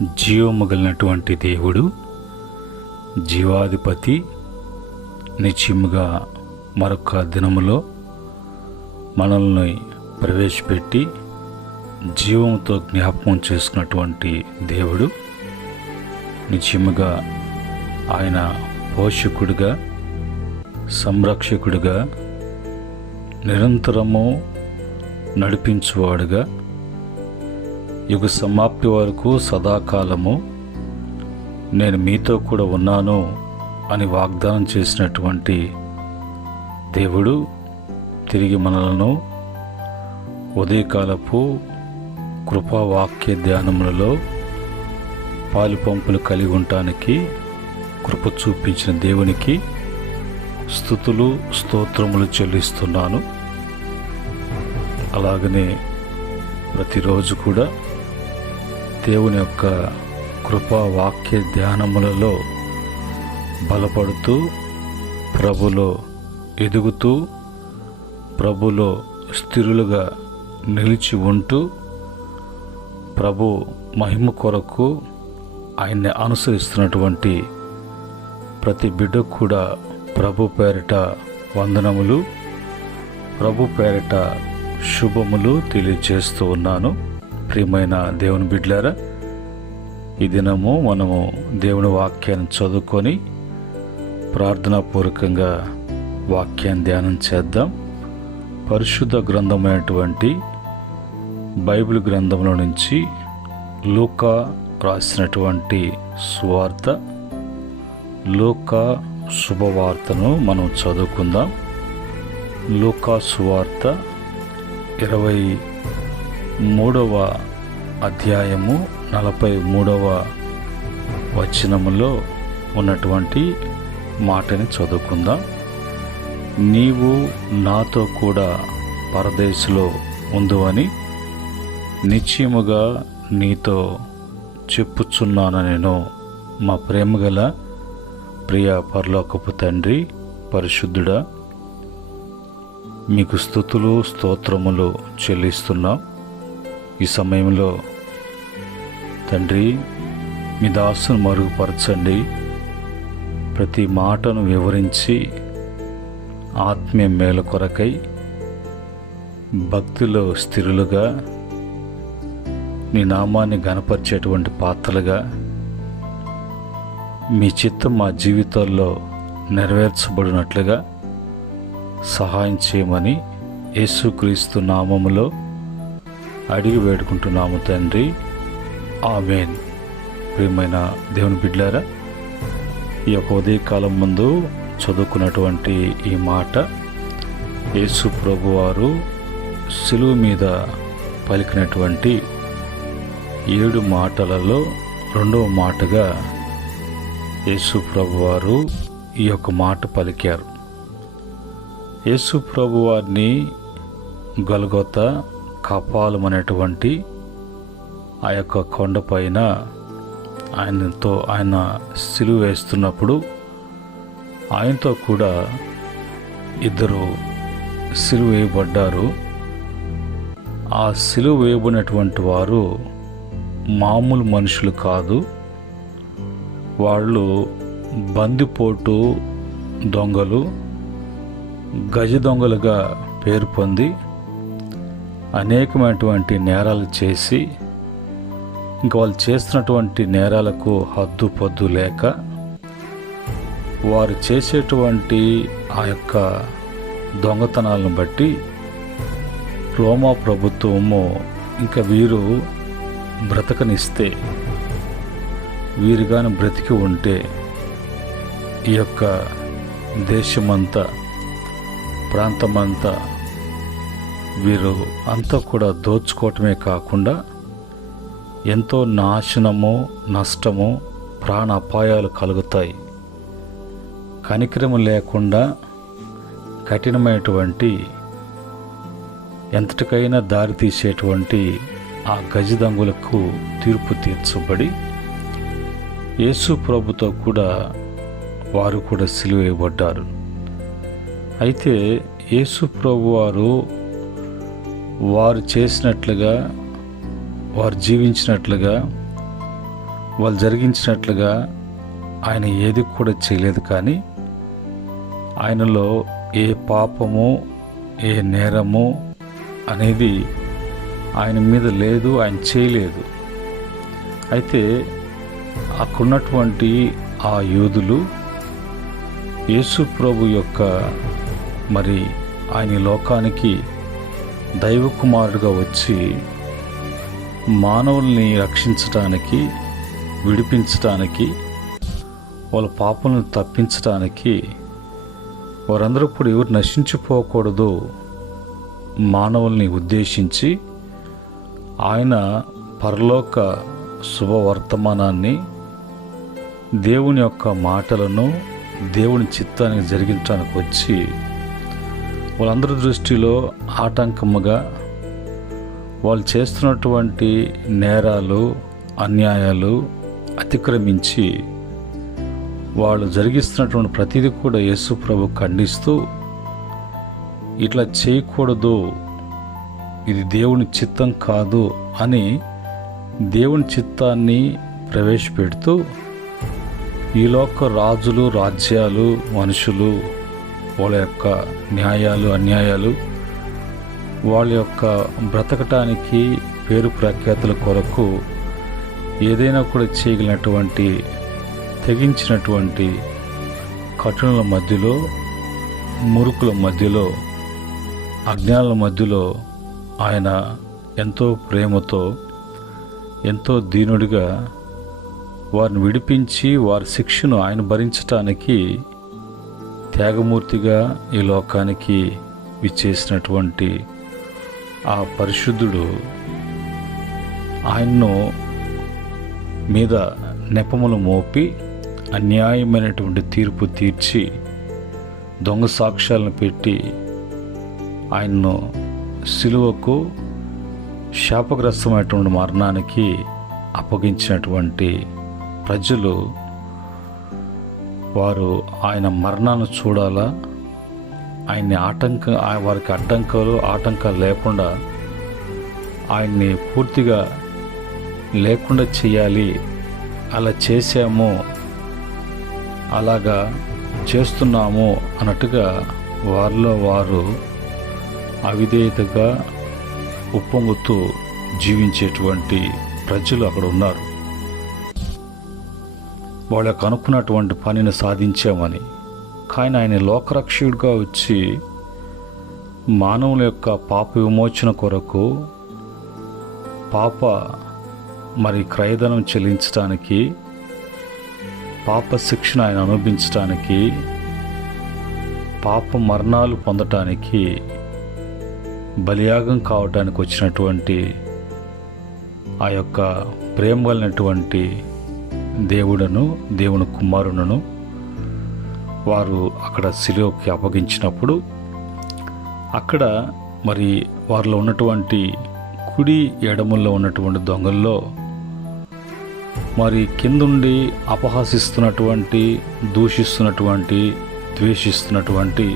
జీవము కలిగినటువంటి దేవుడు, జీవాధిపతి నిశ్చయముగా మరొక దినములో మనల్ని ప్రవేశపెట్టి జీవంతో జ్ఞాపకం చేసుకున్నటువంటి దేవుడు. నిశ్చయముగా ఆయన పోషకుడిగా, సంరక్షకుడిగా, నిరంతరము నడిపించువాడుగా, యుగ సమాప్తి వరకు సదాకాలము నేను మీతో కూడా ఉన్నాను అని వాగ్దానం చేసినటువంటి దేవుడు తిరిగి మనలను ఉదయకాలపు కృపావాక్య ధ్యానములలో పాలుపంపులు కలిగి ఉండటానికి కృప చూపించిన దేవునికి స్తుతులు స్తోత్రములు చెల్లిస్తున్నాను. అలాగనే ప్రతిరోజు కూడా దేవుని యొక్క కృపా వాక్య ధ్యానములలో బలపడుతూ, ప్రభులో ఎదుగుతూ, ప్రభులో స్థిరులుగా నిలిచి ఉంటూ, ప్రభు మహిమ కొరకు ఆయన్ని అనుసరిస్తున్నటువంటి ప్రతి బిడ్డకు కూడా ప్రభు పేరిట వందనములు, ప్రభు పేరిట శుభములు తెలియజేస్తూ ఉన్నాను. ప్రియమైన దేవుని బిడ్డలారా, ఈ దినము మనము దేవుని వాక్యాన్ని చదువుకొని ప్రార్థనాపూర్వకంగా వాక్యాన్ని ధ్యానం చేద్దాం. పరిశుద్ధ గ్రంథమైనటువంటి బైబిల్ గ్రంథంలో నుంచి లూకా రాసినటువంటి సువార్త, లూకా శుభవార్తను మనం చదువుకుందాం. లూకా సువార్త 23వ అధ్యాయము 43వ వచనములో ఉన్నటువంటి మాటని చదువుకుందాం. నీవు నాతో కూడా పరదేశంలో ఉందువని నిశ్చయముగా నీతో చెప్పుచున్నాను నేను. మా ప్రేమగల ప్రియ పరలోకపు తండ్రి, పరిశుద్ధుడా, మీకు స్తుతులు స్తోత్రములు చెల్లిస్తున్నాం. ఈ సమయంలో తండ్రి, మీ దాసును మరుగుపరచండి. ప్రతి మాటను వివరించి ఆత్మీయ మేలు కొరకై భక్తిలో స్థిరులుగా నీ నామాన్ని ఘనపరిచేటువంటి పాత్రలుగా మీ చిత్తం మా జీవితాల్లో నెరవేర్చబడినట్లుగా సహాయం చేయమని యేసుక్రీస్తు నామములో అడిగి వేడుకుంటున్నాము తండ్రి, ఆమేన్. ప్రియమైన దేవుని బిడ్డలారా, ఈ యొక్క ఉదయకాలం ముందు చదువుకున్నటువంటి ఈ మాట యేసు ప్రభువారు శిలువ మీద పలికినటువంటి 7 మాటలలో 2వ మాటగా యేసు ప్రభువారు ఈ యొక్క మాట పలికారు. యేసు ప్రభువారిని గొల్గొతా కపాలం అనేటువంటి ఆ యొక్క కొండపైన ఆయన సిలువ వేస్తున్నప్పుడు ఆయనతో కూడా 2 సిలువ వేయబడ్డారు. ఆ సిలువ వేయబడినటువంటి వారు మామూలు మనుషులు కాదు. వాళ్ళు బందిపోటు దొంగలు, గజ దొంగలుగా పేరు పొంది అనేకమైనటువంటి నేరాలు చేసి, ఇంకా వాళ్ళు చేస్తున్నటువంటి నేరాలకు హద్దు పొద్దు లేక వారు చేసేటువంటి ఆ యొక్క దొంగతనాలను బట్టి రోమా ప్రభుత్వము ఇంకా వీరు బ్రతకనిస్తే, వీరు కానీ బ్రతికి ఉంటే ఈ యొక్క దేశమంతా, ప్రాంతమంతా వీరు అంతా కూడా దోచుకోవటమే కాకుండా ఎంతో నాశనము, నష్టము, ప్రాణ అపాయాలు కలుగుతాయి. కనికరము లేకుండా కఠినమైనటువంటి ఎంతటికైనా దారి తీసేటువంటి ఆ గజదంగులకు తీర్పు తీర్చబడి యేసు ప్రభుతో కూడా వారు కూడా సిలువ వేయబడ్డారు. అయితే యేసు ప్రభు వారు చేసినట్లుగా, వారు జీవించినట్లుగా వాళ్ళు జరిగించినట్లుగా ఆయన ఏది కూడా చేయలేదు. కానీ ఆయనలో ఏ పాపము ఏ నేరము అనేది ఆయన మీద లేదు, ఆయన చేయలేదు. అయితే అక్కడున్నటువంటి ఆ యూదులు యేసు ప్రభు యొక్క మరి ఆయన లోకానికి దైవ కుమారుడుగా వచ్చి మానవుల్ని రక్షించటానికి, విడిపించటానికి, వాళ్ళ పాపలను తప్పించటానికి, వారందరూ కూడా ఎవరు నశించిపోకూడదు మానవుల్ని ఉద్దేశించి ఆయన పరలోక శుభవర్తమానాన్ని, దేవుని యొక్క మాటలను, దేవుని చిత్తాన్ని జరిగించడానికి వచ్చి వాళ్ళందరి దృష్టిలో ఆటంకముగా వాళ్ళు చేస్తున్నటువంటి నేరాలు, అన్యాయాలు అతిక్రమించి వాళ్ళు జరిగిస్తున్నటువంటి ప్రతిదీ కూడా యేసు ప్రభు ఖండిస్తూ, ఇట్లా చేయకూడదు, ఇది దేవుని చిత్తం కాదు అని దేవుని చిత్తాన్ని ప్రవేశపెడుతూ ఈ లోక రాజులు, రాజ్యాలు, మనుషులు వాళ్ళ యొక్క న్యాయాలు, అన్యాయాలు, వాళ్ళ యొక్క బ్రతకటానికి పేరు ప్రఖ్యాతుల కొరకు ఏదైనా కూడా చేయగలిగినటువంటి తెగించినటువంటి కఠినుల మధ్యలో, మురుకుల మధ్యలో, అజ్ఞానుల మధ్యలో ఆయన ఎంతో ప్రేమతో, ఎంతో దీనుడిగా వారిని విడిపించి వారి శిక్షను ఆయన భరించటానికి త్యాగమూర్తిగా ఈ లోకానికి విచ్చేసినటువంటి ఆ పరిశుద్ధుడు ఆయన్ను మీద నెపములు మోపి అన్యాయమైనటువంటి తీర్పు తీర్చి దొంగ సాక్ష్యాలను పెట్టి ఆయన్ను సిలువకు శాపగ్రస్తమైనటువంటి మరణానికి అప్పగించినటువంటి ప్రజలు వారు ఆయన మరణాన్ని చూడాలా, ఆయన్ని వారికి ఆటంకాలు లేకుండా ఆయన్ని పూర్తిగా లేకుండా చేయాలి. అలా చేశాము, అలాగా చేస్తున్నాము అన్నట్టుగా వారిలో వారు అవిధేయతగా ఉప్పొంగుతూ జీవించేటువంటి ప్రజలు అక్కడ ఉన్నారు. వాళ్ళకు అనుకున్నటువంటి పనిని సాధించామని. కానీ ఆయన లోకరక్షకుడిగా వచ్చి మానవుల యొక్క పాప విమోచన కొరకు మరి క్రయధనం చెల్లించడానికి, పాప శిక్షణ ఆయన అనుభవించడానికి, పాప మరణాలు పొందటానికి, బలియాగం కావడానికి వచ్చినటువంటి ఆ యొక్క ప్రేమ కలిగినటువంటి దేవుని కుమారులను వారు అక్కడ శిలువకి అప్పగించినప్పుడు అక్కడ మరి వారిలో ఉన్నటువంటి కుడి ఎడముల్లో ఉన్నటువంటి దొంగల్లో మరి కిందుండి అపహాసిస్తున్నటువంటి, దూషిస్తున్నటువంటి, ద్వేషిస్తున్నటువంటి,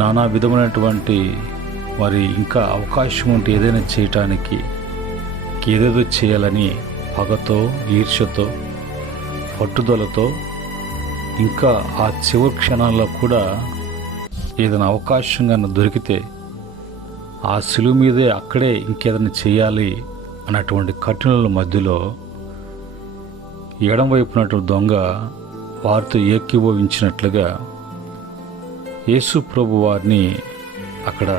నానా విధమైనటువంటి మరి ఇంకా అవకాశం ఉంటే ఏదైనా చేయటానికి, ఏదేదో చేయాలని పగతో, ఈర్ష్యతో, పట్టుదలతో, ఇంకా ఆ చివరి క్షణాల్లో కూడా ఏదైనా అవకాశంగా దొరికితే ఆ శిలువ మీదే అక్కడే ఇంకేదైనా చేయాలి అన్నటువంటి కఠినుల మధ్యలో ఎడమవైపునటువంటి దొంగ వారితో ఏకీభవించినట్లుగా యేసు ప్రభు వారిని అక్కడ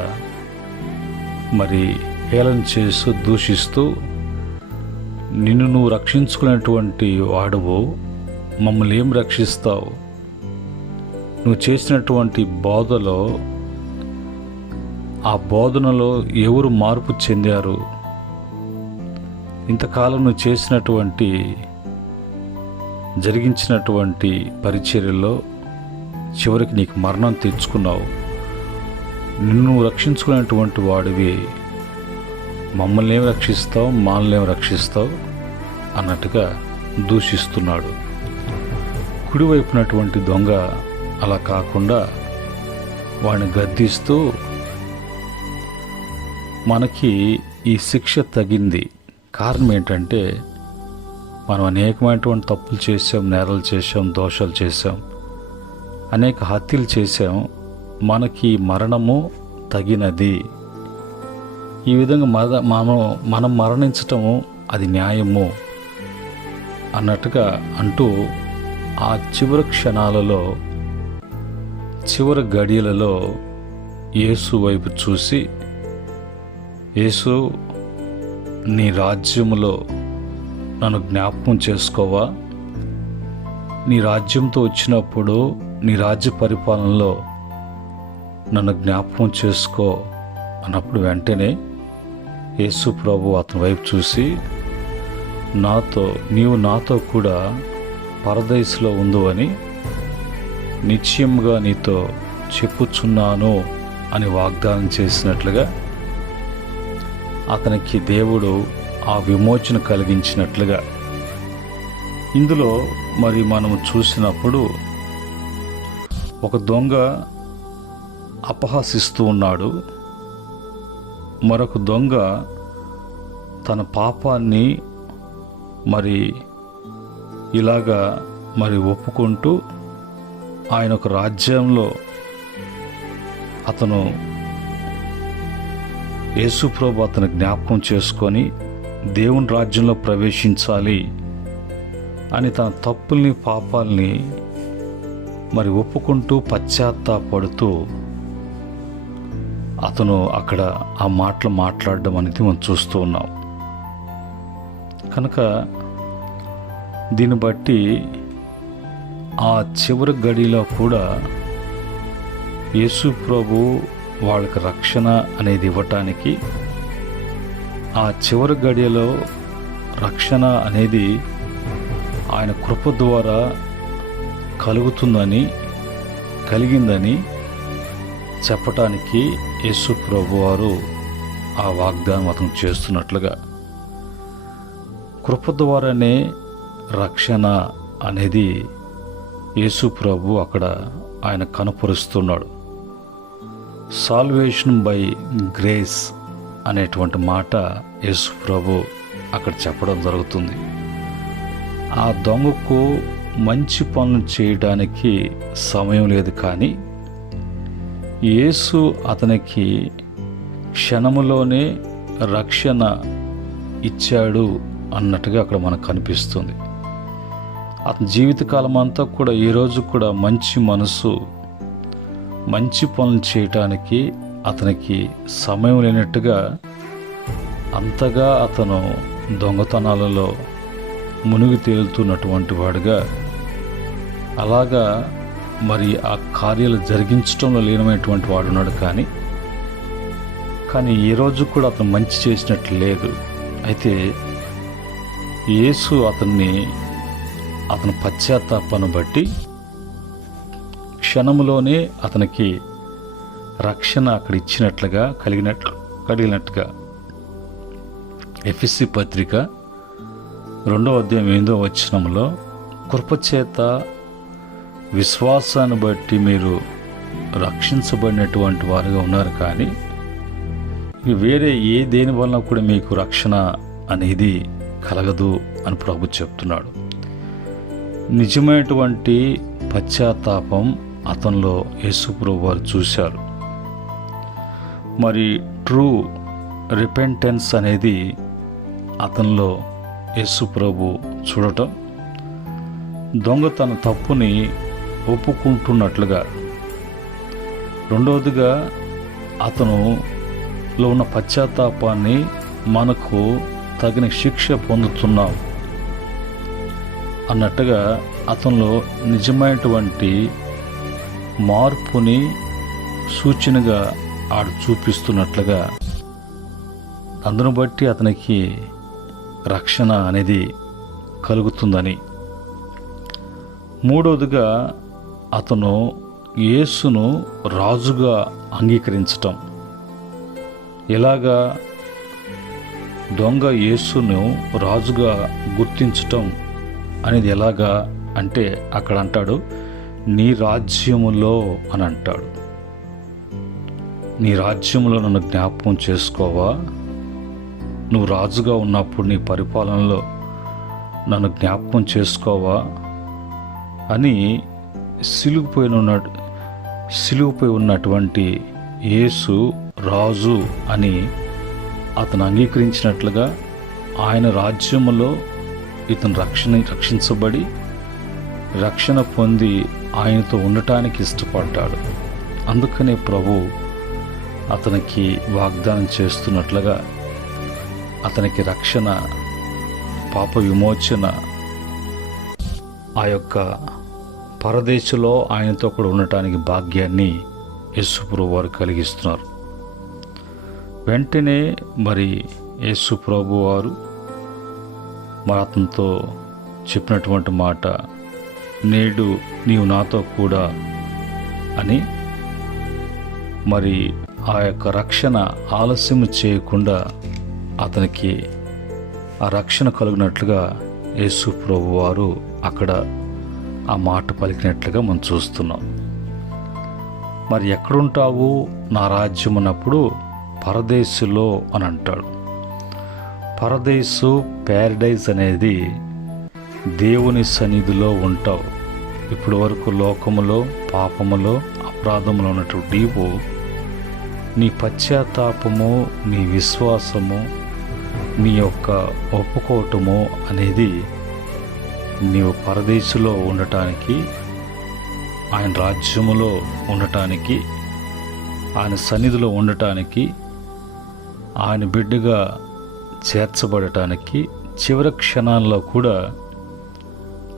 మరి హేళన చేస్తూ, దూషిస్తూ, నిన్ను నువ్వు రక్షించుకునేటువంటి వాడువు, మమ్మల్ని ఏం రక్షిస్తావు? నువ్వు చేసినటువంటి బోధలో, ఆ బోధనలో ఎవరు మార్పు చెందారు? ఇంతకాలం నువ్వు చేసినటువంటి, జరిగించినటువంటి పరిచర్యలో చివరికి నీకు మరణం తెచ్చుకున్నావు. నిన్ను రక్షించుకునేటువంటి వాడివి, మమ్మల్ని ఏం రక్షిస్తావు, మనల్ని ఏం రక్షిస్తావు అన్నట్టుగా దూషిస్తున్నాడు. కుడివైపునటువంటి దొంగ అలా కాకుండా వాడిని గద్దిస్తూ, మనకి ఈ శిక్ష తగింది. కారణం ఏంటంటే మనం అనేకమైనటువంటి తప్పులు చేసాం, నేరాలు చేసాం, దోషాలు చేసాం, అనేక హత్యలు చేసాం. మనకి మరణము తగినది. ఈ విధంగా మనం మరణించటము అది న్యాయము అన్నట్టుగా అంటూ ఆ చివరి క్షణాలలో, చివరి గడియలలో యేసు వైపు చూసి, యేసు, నీ రాజ్యములో నన్ను జ్ఞాపకం చేసుకోవా? నీ రాజ్యంతో వచ్చినప్పుడు నీ రాజ్య పరిపాలనలో నన్ను జ్ఞాపకం చేసుకో అన్నప్పుడు వెంటనే యేసు ప్రభు అతని వైపు చూసి, నీవు నాతో కూడా పరదైసులో ఉందువని నిశ్చయముగా నీతో చెప్పుచున్నాను అని వాగ్దానం చేసినట్లుగా అతనికి దేవుడు ఆ విమోచన కలిగించినట్లుగా ఇందులో మరి మనం చూసినప్పుడు ఒక దొంగ అపహసిస్తూ ఉన్నాడు. మరొక దొంగ తన పాపాన్ని మరి ఇలాగా మరి ఒప్పుకుంటూ ఆయన ఒక రాజ్యంలో అతను యేసుప్రభు అతను జ్ఞాపకం చేసుకొని దేవుని రాజ్యంలో ప్రవేశించాలి అని తన తప్పుల్ని, పాపాలని మరి ఒప్పుకుంటూ పశ్చాత్తాపడుతూ అతను అక్కడ ఆ మాటలు మాట్లాడడం అనేది మనం చూస్తూ ఉన్నాం. కనుక దీన్ని బట్టి ఆ చివరి గడిలో కూడా యేసు ప్రభు వాళ్ళకి రక్షణ అనేది ఇవ్వటానికి, ఆ చివరి గడియలో రక్షణ అనేది ఆయన కృప ద్వారా కలిగిందని చెప్పటానికి యేసు ప్రభు వారు ఆ వాగ్దానం అతను చేస్తున్నట్లుగా, కృప ద్వారానే రక్షణ అనేది యేసు ప్రభు అక్కడ ఆయన కనపరుస్తున్నాడు. సాల్వేషన్ బై గ్రేస్ అనేటువంటి మాట యేసు ప్రభు అక్కడ చెప్పడం జరుగుతుంది. ఆ దొంగకు మంచి పనులు చేయడానికి సమయం లేదు, కానీ యేసు అతనికి క్షణములోనే రక్షణ ఇచ్చాడు అన్నట్టుగా అక్కడ మనకు కనిపిస్తుంది. అతని జీవితకాలం అంతా కూడా ఈరోజు కూడా మంచి మనసు, మంచి పనులు చేయటానికి అతనికి సమయం లేనట్టుగా అంతగా అతను దొంగతనాలలో మునిగి తేలుతున్నటువంటి వాడుగా, అలాగా మరి ఆ కార్యాలు జరిగించడంలో లీనమైనటువంటి వాడు ఉన్నాడు. కానీ ఈరోజు కూడా అతను మంచి చేసినట్లు లేదు. అయితే యేసు అతని పశ్చాత్తాపాన్ని బట్టి క్షణములోనే అతనికి రక్షణ అక్కడ ఇచ్చినట్లుగా కలిగినట్టుగా ఎఫెసీ పత్రిక 2వ అధ్యాయం 8వ వచనంలో, కృపచేత విశ్వాసాన్ని బట్టి మీరు రక్షించబడినటువంటి వారుగా ఉన్నారు, కానీ వేరే దేని వలన కూడా మీకు రక్షణ అనేది కలగదు అని ప్రభు చెప్తున్నాడు. నిజమైనటువంటి పశ్చాత్తాపం అతనిలో యేసు ప్రభు వారు చూశారు. మరి ట్రూ రిపెంటెన్స్ అనేది అతనిలో యేసు ప్రభు చూడటం, దొంగ తన తప్పుని ఒప్పుకుంటున్నట్లుగా, రెండవదిగా అతనులో ఉన్న పశ్చాత్తాపాన్ని మనకు తగిన శిక్ష పొందుతున్నాం అన్నట్టుగా అతనిలో నిజమైనటువంటి మార్పుని సూచనగా ఆడు చూపిస్తున్నట్లుగా, అందును బట్టి అతనికి రక్షణ అనేది కలుగుతుందని. మూడవదిగా అతను యేసును రాజుగా అంగీకరించటం. ఎలాగా దొంగ యేసును రాజుగా గుర్తించటం అనేది ఎలాగా అంటే అక్కడ అంటాడు, నీ రాజ్యములో అని అంటాడు. నీ రాజ్యములో నన్ను జ్ఞాపకం చేసుకోవా? నువ్వు రాజుగా ఉన్నప్పుడు నీ పరిపాలనలో నన్ను జ్ఞాపకం చేసుకోవా అని సిలువుపై ఉన్నటువంటి యేసు రాజు అని అతను అంగీకరించినట్లుగా ఆయన రాజ్యములో ఇతను రక్షించబడి రక్షణ పొంది ఆయనతో ఉండటానికి ఇష్టపడ్డాడు. అందుకనే ప్రభు అతనికి వాగ్దానం చేస్తున్నట్లుగా అతనికి రక్షణ, పాప విమోచన, ఆ యొక్క పరదేశంలో ఆయనతో కూడా ఉండటానికి భాగ్యాన్ని యేసు ప్రభు వారు కలిగిస్తున్నారు. వెంటనే మరి యేసు ప్రభు వారు మరి అతనితో చెప్పినటువంటి మాట, నేడు నీవు నాతో కూడా అని, మరి ఆ యొక్క రక్షణ ఆలస్యం చేయకుండా అతనికి ఆ రక్షణ కలుగునట్లుగా యేసు ప్రభు వారు అక్కడ ఆ మాట పలికినట్లుగా మనం చూస్తున్నాం. మరి ఎక్కడుంటావు నా రాజ్యం అన్నప్పుడు పరదేశులో అని అంటాడు. పరదేశు, ప్యారడైజ్ అనేది దేవుని సన్నిధిలో ఉంటావు. ఇప్పటి వరకు లోకములో, పాపములో, అపరాధములో ఉన్నటువంటి నీవు నీ పశ్చాత్తాపము, నీ విశ్వాసము, నీ యొక్క ఒప్పుకోవటము అనేది నీవు పరదేశంలో ఉండటానికి, ఆయన రాజ్యములో ఉండటానికి, ఆయన సన్నిధిలో ఉండటానికి, ఆయన బిడ్డగా చేర్చబడటానికి చివరి క్షణాల్లో కూడా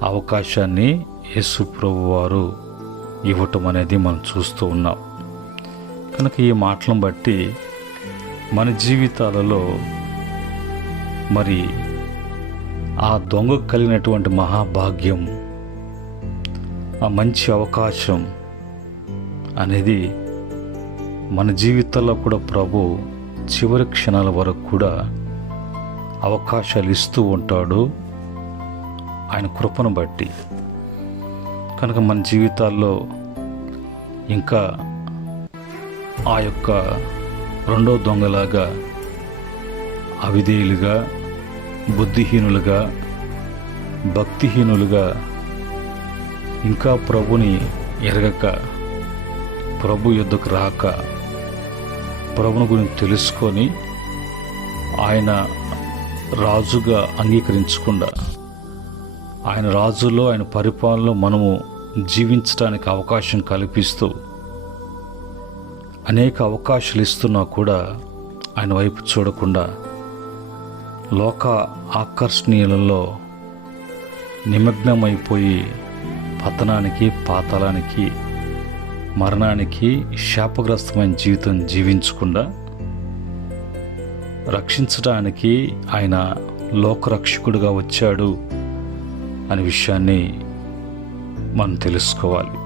అవకాశాన్ని యేసు ప్రభు వారు ఇవ్వటం అనేది మనం చూస్తూ ఉన్నాం. కనుక ఈ మాటలను బట్టి మన జీవితాలలో మరి ఆ దొంగకు కలిగినటువంటి మహాభాగ్యం, ఆ మంచి అవకాశం అనేది మన జీవితాల్లో కూడా ప్రభు చివరి క్షణాల వరకు కూడా అవకాశాలు ఇస్తూ ఉంటాడు ఆయన కృపను బట్టి. కనుక మన జీవితాల్లో ఇంకా ఆ యొక్క రెండో దొంగలాగా అవిధేయులుగా, బుద్ధిహీనులుగా, భక్తిహీనులుగా, ఇంకా ప్రభుని ఎరగక, ప్రభు యుద్ధకు రాక, ప్రభుని గురించి తెలుసుకొని ఆయన రాజుగా అంగీకరించకుండా, ఆయన రాజులో, ఆయన పరిపాలనలో మనము జీవించడానికి అవకాశం కల్పిస్తూ అనేక అవకాశాలు ఇస్తున్నా కూడా ఆయన వైపు చూడకుండా లోక ఆకర్షణీయులలో నిమగ్నమైపోయి పతనానికి, పాతాళానికి, మరణానికి, శాపగ్రస్తమైన జీవితం జీవించకుండా రక్షించడానికి ఆయన లోకరక్షకుడుగా వచ్చాడు అనే విషయాన్ని మనం తెలుసుకోవాలి.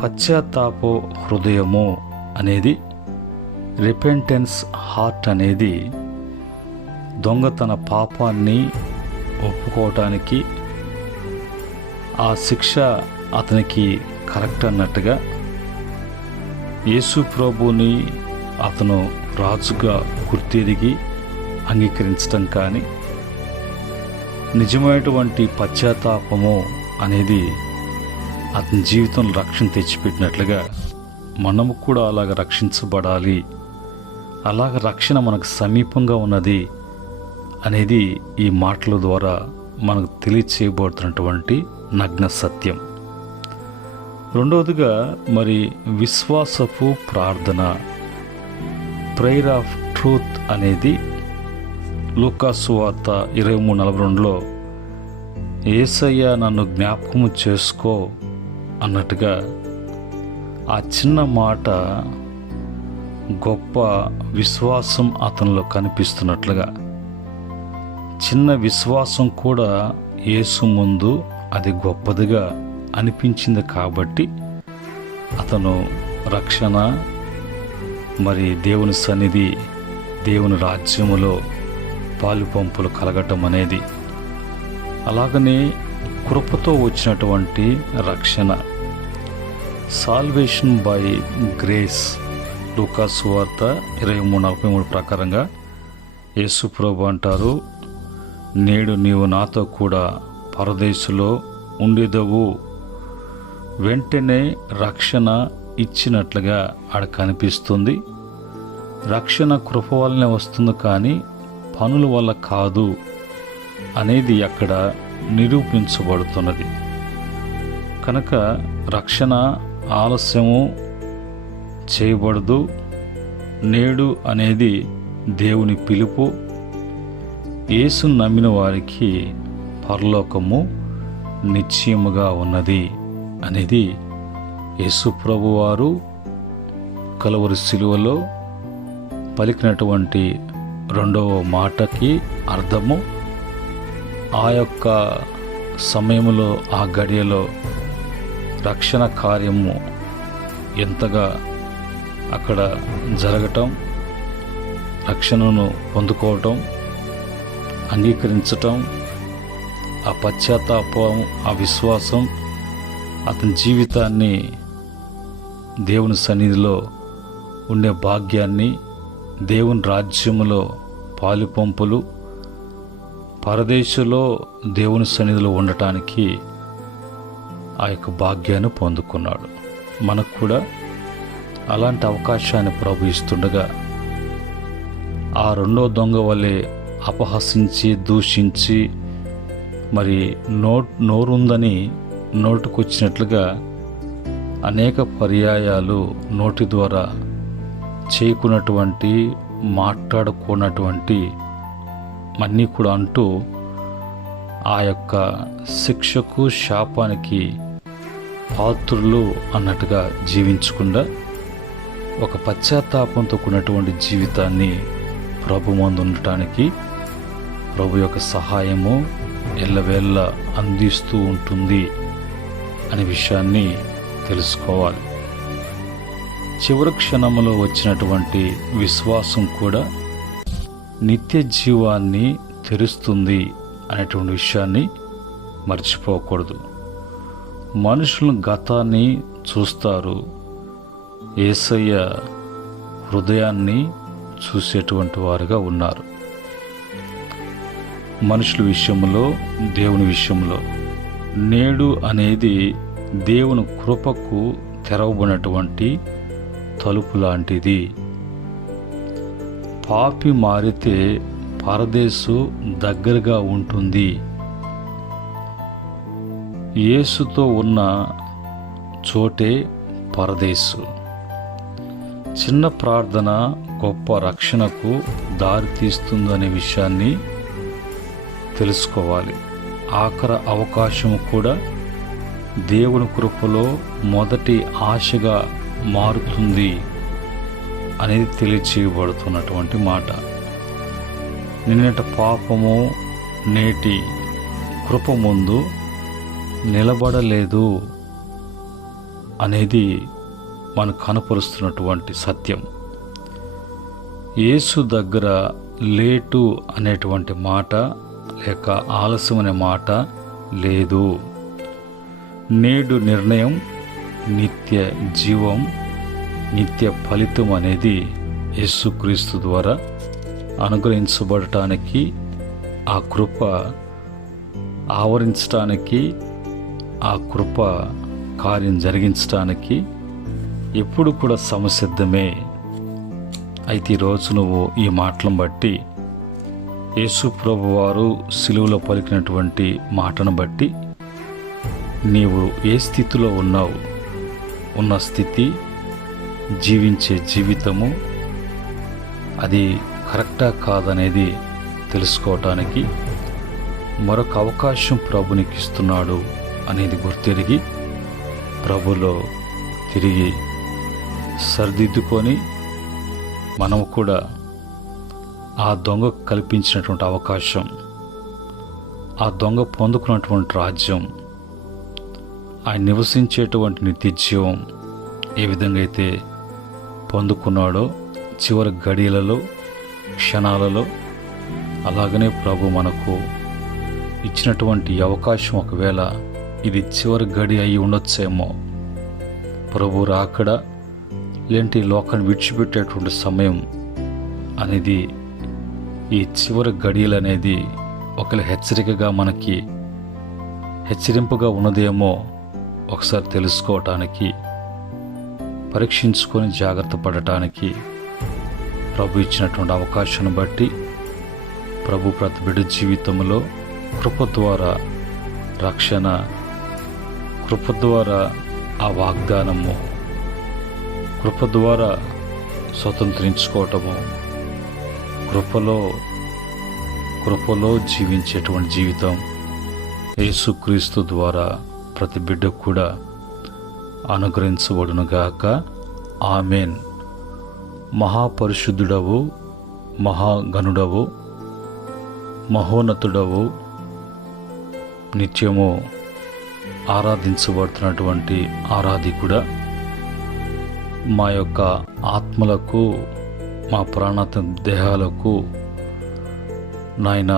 పశ్చాత్తాప హృదయము అనేది, రిపెంటెన్స్ హార్ట్ అనేది దొంగ తన పాపాన్ని ఒప్పుకోవటానికి, ఆ శిక్ష అతనికి కరెక్ట్ అన్నట్టుగా యేసు ప్రభుని అతను రాజుగా గుర్తిరిగి అంగీకరించటం కానీ, నిజమైనటువంటి పశ్చాత్తాపము అనేది అతని జీవితంలో రక్షణ తెచ్చిపెట్టినట్లుగా మనము కూడా అలాగ రక్షించబడాలి, అలాగ రక్షణ మనకు సమీపంగా ఉన్నది అనేది ఈ మాటల ద్వారా మనకు తెలియచేయబడుతున్నటువంటి నగ్న సత్యం. రెండవదిగా మరి విశ్వాసపు ప్రార్థన, ప్రేయర్ ఆఫ్ ట్రూత్ అనేది లూకాసు సువార్త 23:42లో యేసయ్య నన్ను జ్ఞాపకము చేసుకో అన్నట్టుగా ఆ చిన్న మాట గొప్ప విశ్వాసం అతనిలో కనిపిస్తున్నట్లుగా, చిన్న విశ్వాసం కూడా యేసు ముందు అది గొప్పదిగా అనిపించింది కాబట్టి అతను రక్షణ, మరి దేవుని సన్నిధి, దేవుని రాజ్యములో పాలు పంపులు కలగటం అనేది, అలాగనే కృపతో వచ్చినటువంటి రక్షణ, సాల్వేషన్ బై గ్రేస్, లూకాసు సువార్త 23:43 ప్రకారంగా యేసు ప్రభు అంటారు, నేడు నీవు నాతో కూడా పరదేశులో ఉండేదవు. వెంటనే రక్షణ ఇచ్చినట్లుగా ఆడ కనిపిస్తుంది. రక్షణ కృప వల్లనే వస్తుంది, కానీ పనుల వల్ల కాదు అనేది అక్కడ నిరూపించబడుతున్నది. కనుక రక్షణ ఆలస్యము చేయబడదు. నేడు అనేది దేవుని పిలుపు. యేసును నమ్మిన వారికి పరలోకము నిశ్చయముగా ఉన్నది అనేది యేసు ప్రభువారు కలువరి శిలువలో పలికినటువంటి రెండవ మాటకి అర్థము. ఆ యొక్క సమయంలో, ఆ గడియలో రక్షణ కార్యము ఎంతగా అక్కడ జరగటం, రక్షణను పొందుకోవటం, అంగీకరించటం, ఆ పశ్చాత్తాపం, ఆ విశ్వాసం అతని జీవితాన్ని దేవుని సన్నిధిలో ఉండే భాగ్యాన్ని, దేవుని రాజ్యములో పాలుపంపులు, పరదేశంలో దేవుని సన్నిధిలో ఉండటానికి ఆ యొక్క భాగ్యాన్ని పొందుకున్నాడు. మనకు కూడా అలాంటి అవకాశాన్ని ప్రభు ఇస్తుండగా, ఆ రెండో దొంగ వలె అపహసించి దూషించి మరి నోరుందని నోటుకొచ్చినట్లుగా అనేక పర్యాయాలు నోటి ద్వారా చేయకున్నటువంటి, మాట్లాడుకున్నటువంటి అన్నీ కూడా అంటూ ఆ యొక్క శిక్షకు, శాపానికి పాత్రులు అన్నట్టుగా జీవించకుండా ఒక పశ్చాత్తాపంతో కూడినటువంటి జీవితాన్ని ప్రభు ముందు ఉండటానికి ప్రభు యొక్క సహాయము ఎల్లవేళ్ళ అందిస్తూ ఉంటుంది అనే విషయాన్ని తెలుసుకోవాలి. చివరి క్షణంలో వచ్చినటువంటి విశ్వాసం కూడా నిత్య జీవాన్ని తెరుస్తుంది అనేటువంటి విషయాన్ని మర్చిపోకూడదు. మనుషులు గతాన్ని చూస్తారు, యేసయ్య హృదయాన్ని చూసేటువంటి వారుగా ఉన్నారు. మనుషుల విషయంలో, దేవుని విషయంలో నేడు అనేది దేవుని కృపకు తెరవబడినటువంటి తలుపు లాంటిది. పాపి మారితే పరదేశు దగ్గరగా ఉంటుంది. యేసుతో ఉన్న చోటే పరదేశు. చిన్న ప్రార్థన గొప్ప రక్షణకు దారి తీస్తుందనే విషయాన్ని తెలుసుకోవాలి. ఆఖరి అవకాశం కూడా దేవుని కృపలో మొదటి ఆశగా మారుతుంది అనేది తెలియచేయబడుతున్నటువంటి మాట. నిన్నటి పాపము నేటి కృప ముందు నిలబడలేదు అనేది మనకు కనపరుస్తున్నటువంటి సత్యం. యేసు దగ్గర లేటు అనేటువంటి మాట లేక ఆలస్యం అనే మాట లేదు. నేడు నిర్ణయం, నిత్య జీవం, నిత్య ఫలితం అనేది యేసుక్రీస్తు ద్వారా అనుగ్రహించబడటానికి, ఆ కృప ఆవరించటానికి, ఆ కృప కార్యం జరిగించటానికి ఎప్పుడు కూడా సంసిద్ధమే. అయితే ఈరోజు నువ్వు ఈ మాటలను బట్టి, యేసు ప్రభు వారు సిలువలో పలికినటువంటి మాటను బట్టి నీవు ఏ స్థితిలో ఉన్నావు, ఉన్న స్థితి, జీవించే జీవితము అది కరెక్టా కాదనేది తెలుసుకోవటానికి మరొక అవకాశం ప్రభు నీకు ఇస్తున్నాడు అనేది గుర్తెరిగి ప్రభులో తిరిగి సరిదిద్దుకొని మనం కూడా ఆ దొంగకు కల్పించినటువంటి అవకాశం, ఆ దొంగ పొందుకున్నటువంటి రాజ్యం, ఆయన నివసించేటువంటి నిత్య జీవం ఏ విధంగా అయితే పొందుకున్నాడో చివరి గడియలలో, క్షణాలలో, అలాగనే ప్రభు మనకు ఇచ్చినటువంటి అవకాశం ఒకవేళ ఇది చివరి గడి అయి ఉండొచ్చేమో, ప్రభు రాకడ లేంటి లోకాన్ని విడిచిపెట్టేటువంటి సమయం అనేది ఈ చివరి గడియలు అనేది ఒకవేళ హెచ్చరికగా మనకి హెచ్చరింపుగా ఉన్నదేమో ఒకసారి తెలుసుకోవటానికి, పరీక్షించుకొని జాగ్రత్త పడటానికి ప్రభు ఇచ్చినటువంటి అవకాశాన్ని బట్టి ప్రభు ప్రతి బిడ్డ జీవితంలో కృప ద్వారా రక్షణ, కృప ద్వారా ఆ వాగ్దానము, కృప ద్వారా స్వతంత్రించుకోవటము, కృపలో జీవించేటువంటి జీవితం యేసుక్రీస్తు ద్వారా ప్రతి బిడ్డకు కూడా అనుగ్రహించబడునుగాక. ఆమేన్. మహాపరిశుద్ధుడవు, మహాగణుడవు, మహోన్నతుడవు, నిత్యము ఆరాధించబడుతున్నటువంటి ఆరాధికుడా, మా యొక్క ఆత్మలకు, మా ప్రాణాత్మ దేహాలకు నాయన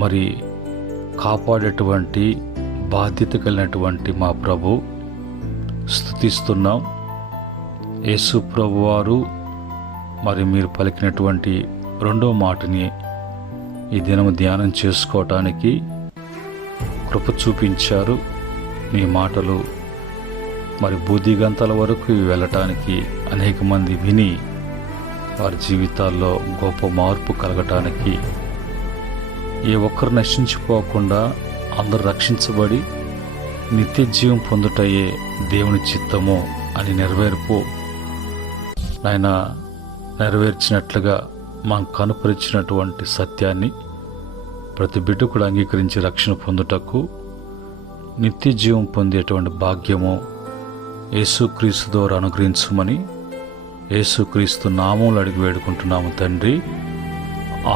మరి కాపాడేటువంటి బాధ్యత కలిగినటువంటి మా ప్రభు స్తుతిస్తున్నాం. యేసు ప్రభు వారు మరి మీరు పలికినటువంటి రెండో మాటని ఈ దినము ధ్యానం చేసుకోవటానికి కృప చూపించారు. మీ మాటలు మరి బుద్ధిగంతల వరకు వెళ్ళటానికి, అనేక మంది విని వారి జీవితాల్లో గొప్ప మార్పు కలగటానికి, ఏ ఒక్కరు నశించిపోకుండా అందరూ రక్షించబడి నిత్య జీవం పొందుటయే దేవుని చిత్తము అని నెరవేర్చినట్లుగా మనకు కనుపరిచినటువంటి సత్యాన్ని ప్రతి బిడ్డ కూడా అంగీకరించి రక్షణ పొందుటకు, నిత్య జీవం పొందేటువంటి భాగ్యము యేసుక్రీస్తు ద్వారా అనుగ్రహించమని యేసుక్రీస్తు నామములో అడిగి వేడుకుంటున్నాము తండ్రి.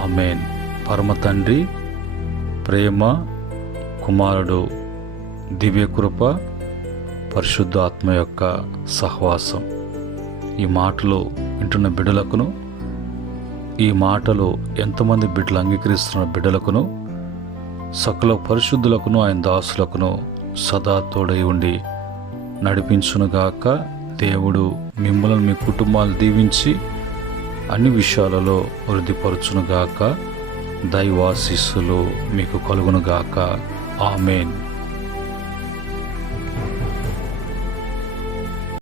ఆమేన్. పరమ తండ్రి ప్రేమ, కుమారుడు దివ్యకృప, పరిశుద్ధ ఆత్మ యొక్క సహవాసం ఈ మాటలు వింటున్న బిడ్డలకును, ఈ మాటలు ఎంతమంది బిడ్డలు అంగీకరిస్తున్న బిడ్డలకును, సకల పరిశుద్ధులకును ఆయన దాసులకును సదా తోడై ఉండి నడిపించునుగాక. దేవుడు మిమ్మల్ని, మీ కుటుంబాలు దీవించి అన్ని విషయాలలో వృద్ధిపరచునుగాక. దైవాశీస్సులు మీకు కలుగునుగాక. ఆమేన్.